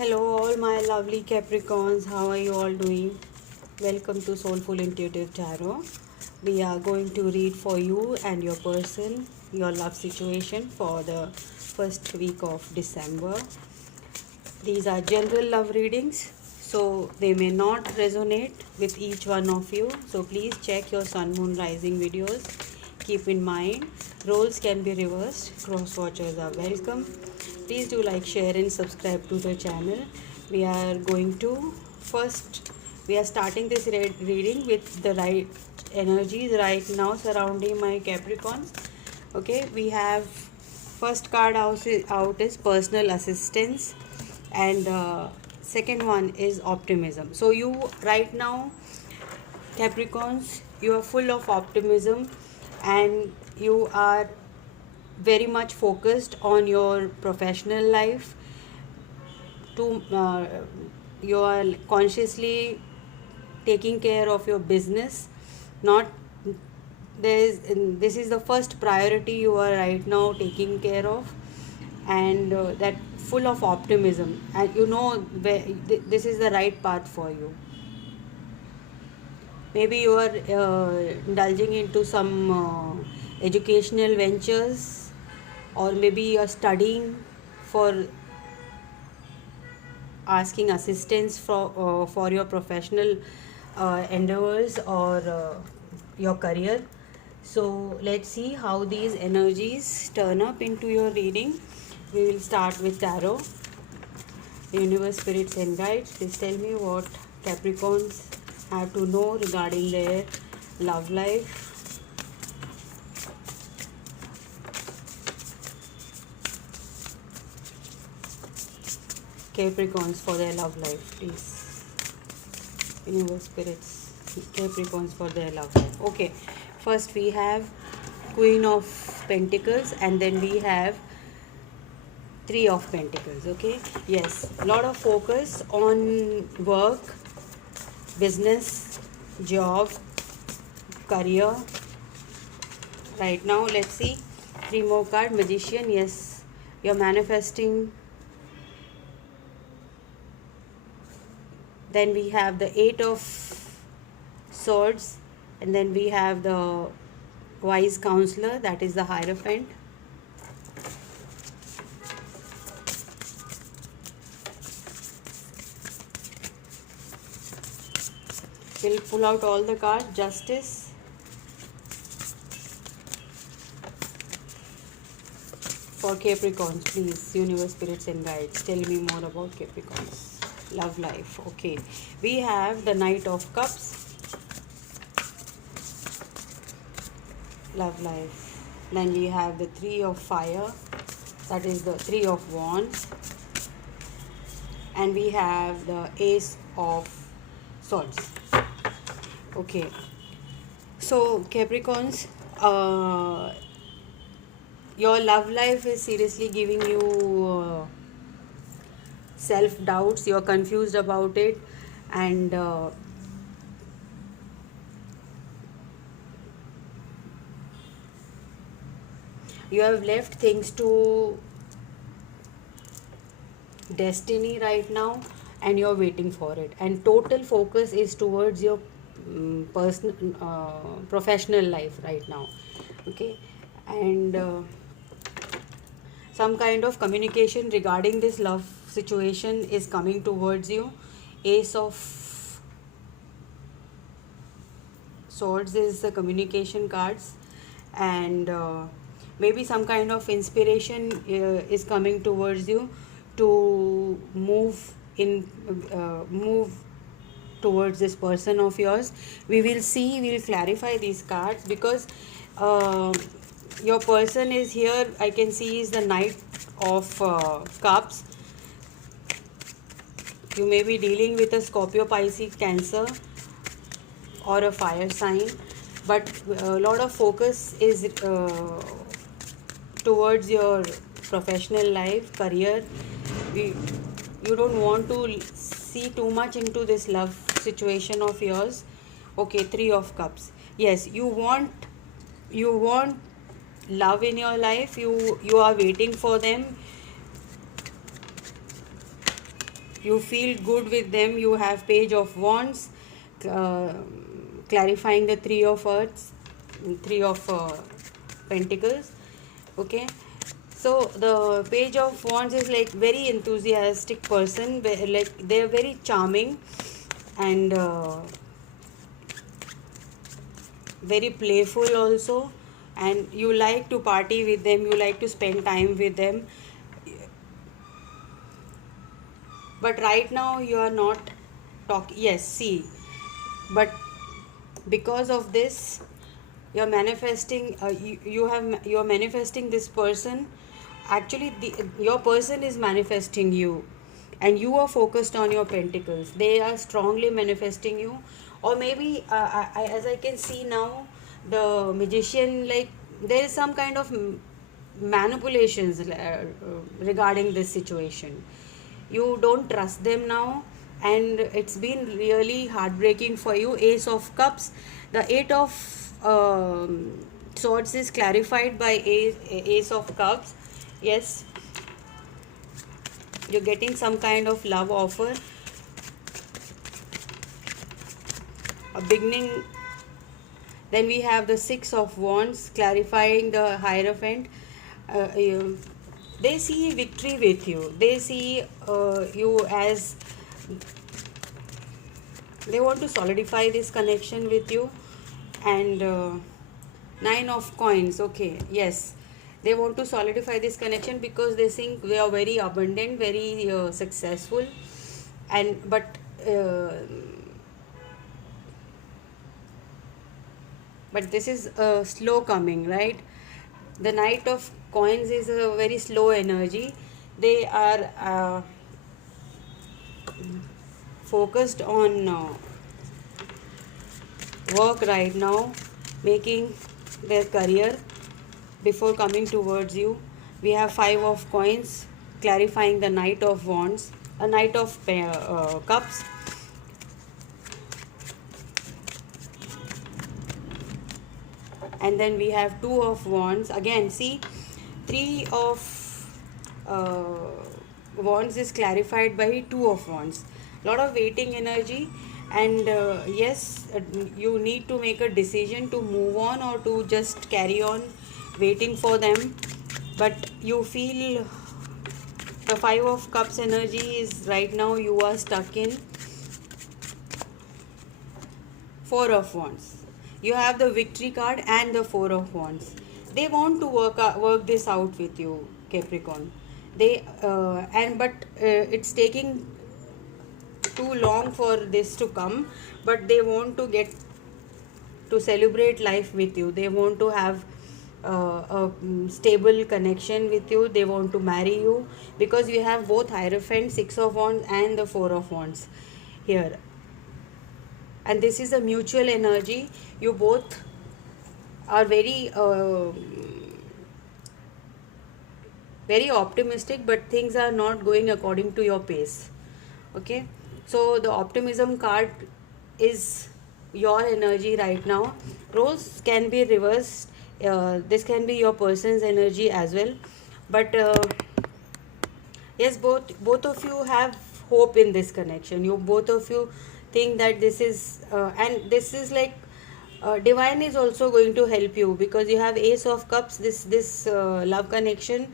Hello, all my lovely Capricorns. How are you all doing? Welcome to Soulful Intuitive Tarot. We are going to read for you and your person, your love situation for the first week of December. These are general love readings, so they may not resonate with each one of you. So please check your sun, moon, rising videos. Keep in mind, roles can be reversed. Cross watchers are welcome. Please do like, share, and subscribe to the channel. We are going to we are starting this reading with the right energies right now surrounding my Capricorns. Okay, we have first card out is personal assistance, and second one is optimism. So you right now, Capricorns, you are full of optimism and you are very much focused on your professional life. To you are consciously taking care of your business. Not this is the first priority you are right now taking care of, and that full of optimism, and you know this is the right path for you. Maybe you are indulging into some educational ventures, or maybe you are studying for asking assistance for your professional endeavors or your career. So let's see how these energies turn up into your reading. We will start with tarot. Universe, spirits, and guides, please tell me what Capricorns have to know regarding their love life. Capricorns for their love life, please. Universe, spirits, Capricorns for their love life. Okay, first we have Queen of Pentacles, and then we have Three of Pentacles. Okay, yes, lot of focus on work, business, job, career. Right now, let's see. Three more card. Magician. Yes, you're manifesting. Then we have the Eight of Swords, and then we have the Wise Counselor, that is the Hierophant. We'll pull out all the cards. Justice, for Capricorns, please. Universe, spirits, and guides, tell me more about Capricorns love life. Okay, we have the Knight of Cups, love life. Then we have the Three of Fire, that is the Three of Wands, and we have the Ace of Swords. Okay, so Capricorns, your love life is seriously giving you self doubts. You're confused about it, and you have left things to destiny right now, and you're waiting for it, and total focus is towards your personal professional life right now. Okay, and some kind of communication regarding this love situation is coming towards you. Ace of Swords is the communication cards, and maybe some kind of inspiration is coming towards you to move towards this person of yours. We will see, we will clarify these cards, because your person is here. I can see is the Knight of Cups. You may be dealing with a Scorpio, Pisces, Cancer, or a fire sign, but a lot of focus is towards your professional life, career. You don't want to see too much into this love situation of yours. Okay, Three of Cups. Yes, you want love in your life. You are waiting for them. You feel good with them. You have Page of Wands, uh, clarifying the Three of Earths, Three of Pentacles. Okay, so the Page of Wands is like very enthusiastic person, like they are very charming and very playful also, and you like to party with them, you like to spend time with them. But right now you are not talking. Yes, see, but because of this you're manifesting, you're manifesting this person. Actually your person is manifesting you, and you are focused on your pentacles. They are strongly manifesting you. Or maybe as I can see now, the magician, like there is some kind of manipulations regarding this situation. You don't trust them now, and it's been really heartbreaking for you. Ace of Cups, the Eight of Swords is clarified by Ace of Cups. Yes, you're getting some kind of love offer, a beginning. Then we have the Six of Wands clarifying the Hierophant. They see victory with you. They see you as, they want to solidify this connection with you. And Nine of Coins. Okay, yes, they want to solidify this connection because they think they are very abundant, very successful, and but this is slow coming, right? The Knight of Coins is a very slow energy. They are focused on work right now, making their career before coming towards you. We have Five of Coins clarifying the Knight of Wands, a Knight of Cups. And then we have Two of Wands. Again, see, Three of Wands is clarified by Two of Wands. Lot of waiting energy, and yes, you need to make a decision to move on or to just carry on waiting for them. But you feel the Five of Cups energy is right now you are stuck in. Four of Wands. You have the Victory card and the Four of Wands. They want to work this out with you, Capricorn. They but it's taking too long for this to come. But they want to get to celebrate life with you. They want to have a stable connection with you. They want to marry you because you have both Hierophant, Six of Wands, and the Four of Wands here. And this is a mutual energy. You both are very very optimistic, but things are not going according to your pace. Okay, so the optimism card is your energy right now. Roles can be reversed. This can be your person's energy as well. But yes, both of you have hope in this connection. You both of you think that this is and this is like divine is also going to help you because you have Ace of Cups. This love connection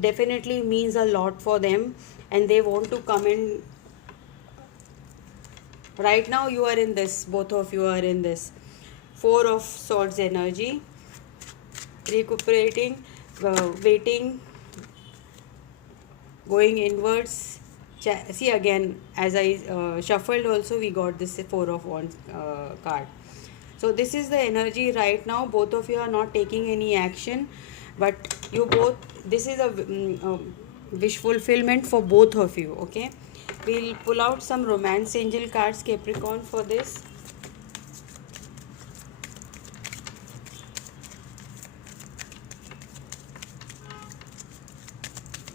definitely means a lot for them, and they want to come in. Right now you are in this, both of you are in this Four of Swords energy, recuperating, waiting, going inwards. See, again, as I shuffled also, we got this Four of Wands card. So this is the energy right now. Both of you are not taking any action, but you both, this is a wish fulfillment for both of you. Okay, we'll pull out some romance angel cards, Capricorn, for this.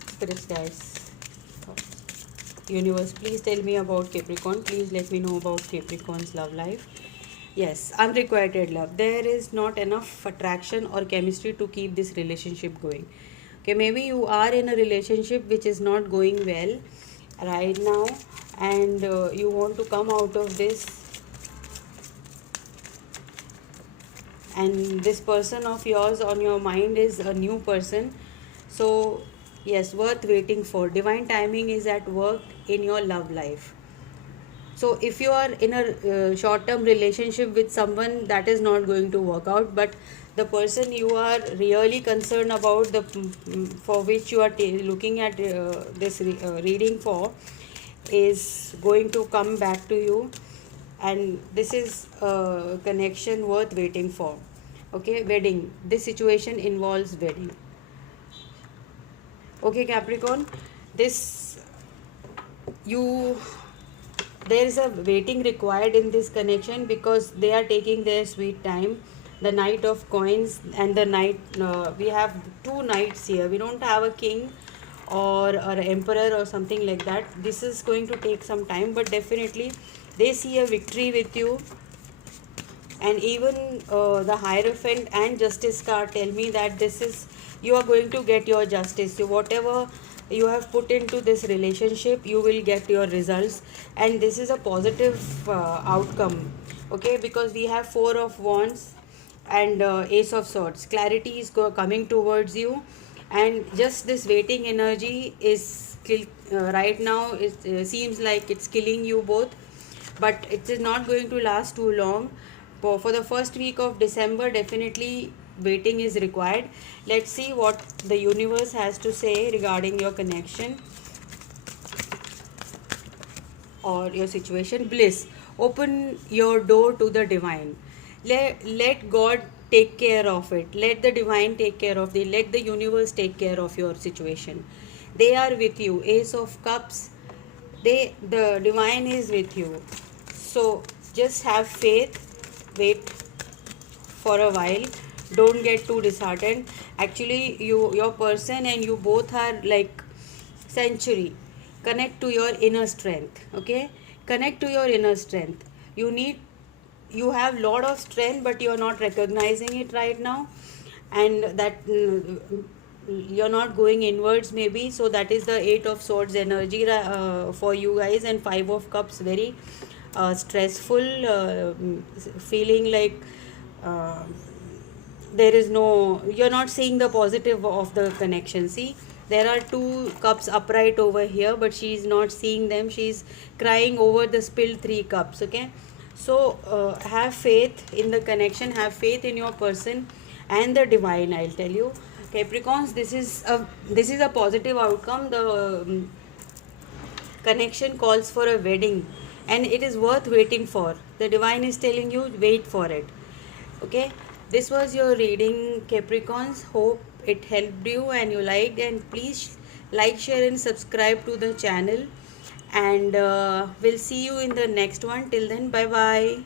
Spirit guides, universe, please tell me about Capricorn. Please let me know about Capricorn's love life. Yes, unrequited love. There is not enough attraction or chemistry to keep this relationship going. Okay, maybe you are in a relationship which is not going well, right now, and you want to come out of this, and this person of yours on your mind is a new person. So yes, worth waiting for. Divine timing is at work in your love life. So if you are in a short term relationship with someone, that is not going to work out, but the person you are really concerned about, the for which you are looking at this reading for, is going to come back to you, and this is a connection worth waiting for. Okay, wedding. This situation involves wedding. Okay, Capricorn, this you there is a waiting required in this connection because they are taking their sweet time. The knight of coins and the knight, we have two knights here. We don't have a king or an emperor or something like that. This is going to take some time, but definitely they see a victory with you. And even the hierophant and justice card tell me that this is, you are going to get your justice. So whatever you have put into this relationship, you will get your results, and this is a positive outcome. Okay, because we have four of wands and ace of swords. Clarity is coming towards you, and just this waiting energy is right now, it seems like it's killing you both, but it is not going to last too long. For the first week of December, definitely waiting is required. Let's see what the universe has to say regarding your connection or your situation. Bliss. Open your door to the divine. Let God take care of it. Let the divine take care of it. Let the universe take care of your situation. They are with you. Ace of Cups. The divine is with you. So just have faith. Wait for a while. Don't get too disheartened. Actually, your person and you both are like century. Connect to your inner strength. Okay, connect to your inner strength. You have lot of strength, but you are not recognizing it right now, and that you're not going inwards maybe. So that is the eight of swords energy for you guys, and five of cups, very stressful, feeling like uh, there is no, you're not seeing the positive of the connection. See, there are two cups upright over here, but she is not seeing them. She's crying over the spilled three cups. Okay, so have faith in the connection, have faith in your person and the divine, I'll tell you. Capricorns, this is a positive outcome. The connection calls for a wedding, and it is worth waiting for. The divine is telling you, wait for it. Okay, this was your reading, Capricorns. Hope it helped you and you liked, and please like, share and subscribe to the channel, and we'll see you in the next one. Till then, bye bye.